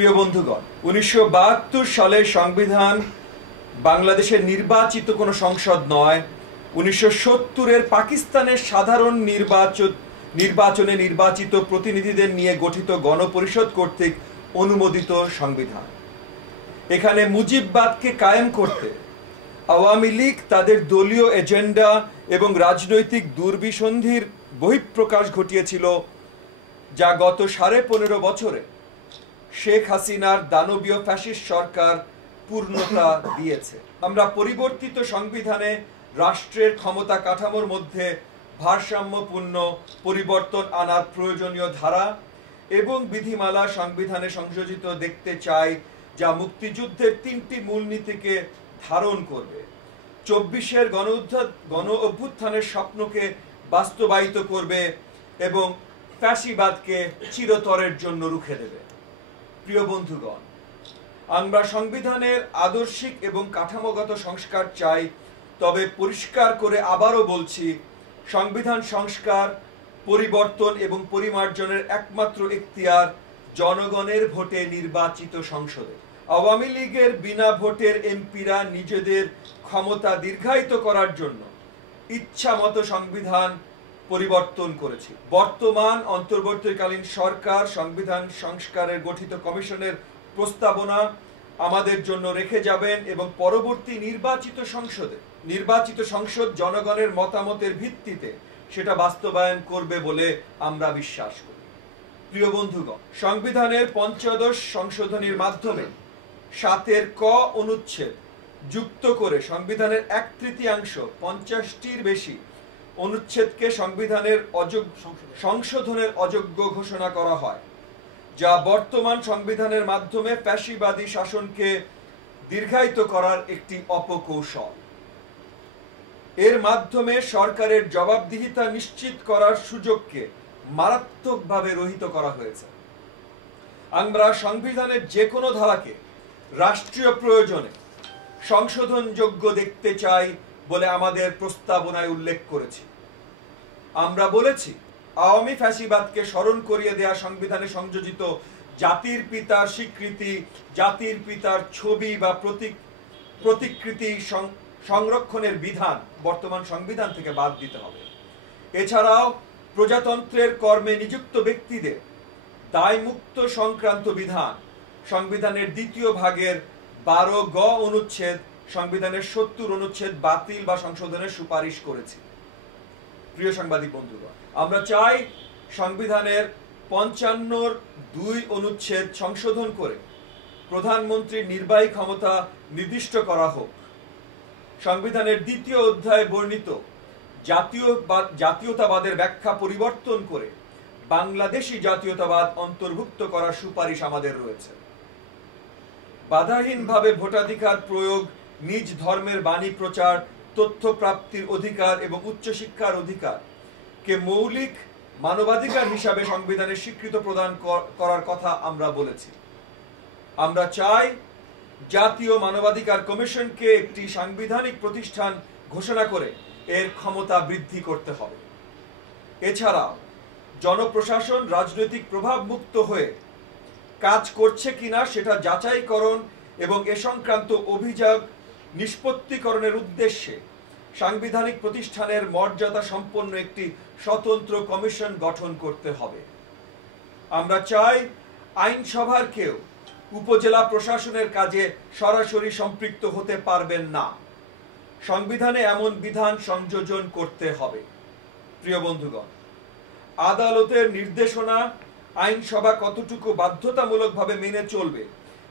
প্রিয় বন্ধুগণ, 1972 সালের সংবিধান বাংলাদেশের নির্বাচিত কোনো সংসদ নয়, 1970-এর পাকিস্তানের সাধারণ নির্বাচনে নির্বাচিত প্রতিনিধিদের নিয়ে গঠিত গণপরিষদ কর্তৃক অনুমোদিত সংবিধান। এখানে মুজিববাদকে কায়েম করতে আওয়ামী লীগ তাদের দলীয় এজেন্ডা এবং রাজনৈতিক দুর্বিসন্ধির বহিঃপ্রকাশ ঘটিয়েছিল, যা গত 15.5 বছরে শেখ হাসিনার দানবীয় ফ্যাসিস্ট সরকার পূর্ণতা দিয়েছে। আমরা পরিবর্তিত সংবিধানে রাষ্ট্রের ক্ষমতা কাঠামোর মধ্যে ভারসাম্যপূর্ণ পরিবর্তন আনার প্রয়োজনীয় ধারা এবং বিধিমালা সংবিধানে সংযোজিত দেখতে চাই, যা মুক্তিযুদ্ধের 3টি মূলনীতিকে ধারণ করবে, 24-এর গণ অভ্যুত্থানের স্বপ্নকে বাস্তবায়িত করবে এবং ফ্যাসিবাদকে চিরতরের জন্য রুখে দেবে। প্রিয় বন্ধুগণ, আমরা সংবিধানের আদর্শিক এবং কাঠামোগত সংস্কার চাই, তবে পরিষ্কার করে আবারও বলছি, সংবিধান সংস্কার, পরিবর্তন এবং পরিমার্জনের একমাত্র এখতিয়ার জনগণের ভোটে নির্বাচিত সংসদে। আওয়ামী লীগের বিনা ভোটের এমপিরা নিজেদের ক্ষমতা দীর্ঘায়িত করার জন্য ইচ্ছামতো সংবিধান পরিবর্তন করেছে। বর্তমান অন্তর্বর্তীকালীন সরকার সংবিধান সংস্কারের গঠিত কমিশনের প্রস্তাবনা আমাদের জন্য রেখে যাবেন এবং পরবর্তী নির্বাচিত সংসদ জনগণের মতামতের ভিত্তিতে সেটা বাস্তবায়ন করবে বলে আমরা বিশ্বাস করি। প্রিয় বন্ধুগণ, সংবিধানের পঞ্চদশ সংশোধনীর মাধ্যমে 7-এর ক অনুচ্ছেদ যুক্ত করে সংবিধানের 1/3 50টির বেশি অনুচ্ছেদকে সংশোধনের অযোগ্য ঘোষণা করা হয়, যা বর্তমান সংবিধানের মাধ্যমে ফ্যাসিবাদী শাসনকে দীর্ঘায়িত করার একটি অপকৌশল। এর মাধ্যমে সরকারের জবাবদিহিতা নিশ্চিত করার সুযোগকে মারাত্মকভাবে রহিত করা হয়েছে। আমরা সংবিধানের যে কোনো ধারাকে রাষ্ট্রীয় প্রয়োজনে সংশোধনযোগ্য দেখতে চাই বলে আমাদের প্রস্তাবনায় উল্লেখ করেছি। আমরা বলেছি, আওয়ামী ফ্যাসিবাদকে স্মরণ করিয়ে দেয়া সংবিধানে সংযোজিত জাতির পিতার স্বীকৃতি, জাতির পিতার ছবি বা প্রতিকৃতি সংরক্ষণের বিধান বর্তমান সংবিধান থেকে বাদ দিতে হবে। এছাড়াও প্রজাতন্ত্রের কর্মে নিযুক্ত ব্যক্তিদের দায়মুক্ত সংক্রান্ত বিধান সংবিধানের 2য় ভাগের 12 গ অনুচ্ছেদ সংবিধানের 70 অনুচ্ছেদ বাতিল বা সংশোধনের সুপারিশ করেছি। প্রিয় সাংবাদিক বন্ধুগণ, আমরা চাই সংবিধানের 55-র 2 অনুচ্ছেদ সংশোধন করে প্রধানমন্ত্রীর নির্বাহী ক্ষমতা নির্দিষ্ট করা হোক। সংবিধানের 2য় অধ্যায়ে বর্ণিত জাতীয়তাবাদের ব্যাখ্যা পরিবর্তন করে বাংলাদেশি জাতীয়তাবাদ অন্তর্ভুক্ত করার সুপারিশ আমাদের রয়েছে। বাধাহীনভাবে ভোটাধিকার প্রয়োগ, নিজ ধর্মের বাণী প্রচার, তথ্য প্রাপ্তির অধিকার এবং উচ্চশিক্ষার অধিকার কে মৌলিক মানবাধিকার হিসাবে সংবিধানে স্বীকৃত প্রদান করার কথা আমরা বলেছি। আমরা চাই জাতীয় মানবাধিকার কমিশনকে একটি সাংবিধানিক প্রতিষ্ঠান ঘোষণা করে এর ক্ষমতা বৃদ্ধি করতে হবে। এছাড়া জনপ্রশাসন রাজনৈতিক প্রভাব মুক্ত হয়ে কাজ করছে কিনা সেটা যাচাইকরণ এবং এ সংক্রান্ত অভিযোগ নিষ্পত্তিকরণের উদ্দেশ্যে সাংবিধানিক প্রতিষ্ঠানের মর্যাদা সম্পন্ন একটি স্বতন্ত্র কমিশন গঠন করতে হবে। আমরা চাই আইনসভার কেউ উপজেলা প্রশাসনের কাজে সরাসরি সম্পৃক্ত হতে পারবেন না। সংবিধানে এমন বিধান সংযোজন করতে হবে। প্রিয় বন্ধুগণ, আদালতের নির্দেশনা আইনসভা কতটুকু বাধ্যতামূলকভাবে মেনে চলবে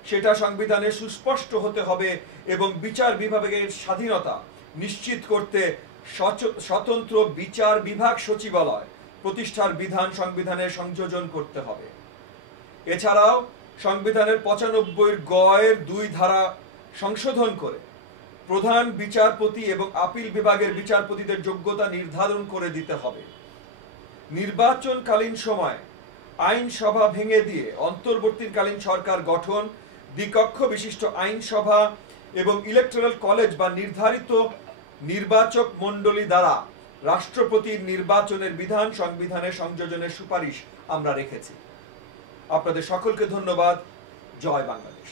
সেটা সংবিধানে সুস্পষ্ট হতে হবে এবং বিচার বিভাগের স্বাধীনতা নিশ্চিত করতে স্বতন্ত্র বিচার বিভাগ সচিবালয় প্রতিষ্ঠার বিধান সংবিধানে সংযোজন করতে হবে। এছাড়াও সংবিধানের 95-র গ এর 2 ধারা সংশোধন করে প্রধান বিচারপতি এবং আপিল বিভাগের বিচারপতিদের যোগ্যতা নির্ধারণ করে দিতে হবে। নির্বাচনকালীন সময় আইনসভা ভেঙে দিয়ে অন্তর্বর্তীকালীন সরকার গঠন, দ্বিকক্ষ বিশিষ্ট আইনসভা এবং ইলেকটোরাল কলেজ বা নির্ধারিত নির্বাচক মণ্ডলী দ্বারা রাষ্ট্রপতির নির্বাচনের বিধান সংবিধানে সংযোজনের সুপারিশ আমরা রেখেছি। আপনাদের সকলকে ধন্যবাদ। জয় বাংলাদেশ।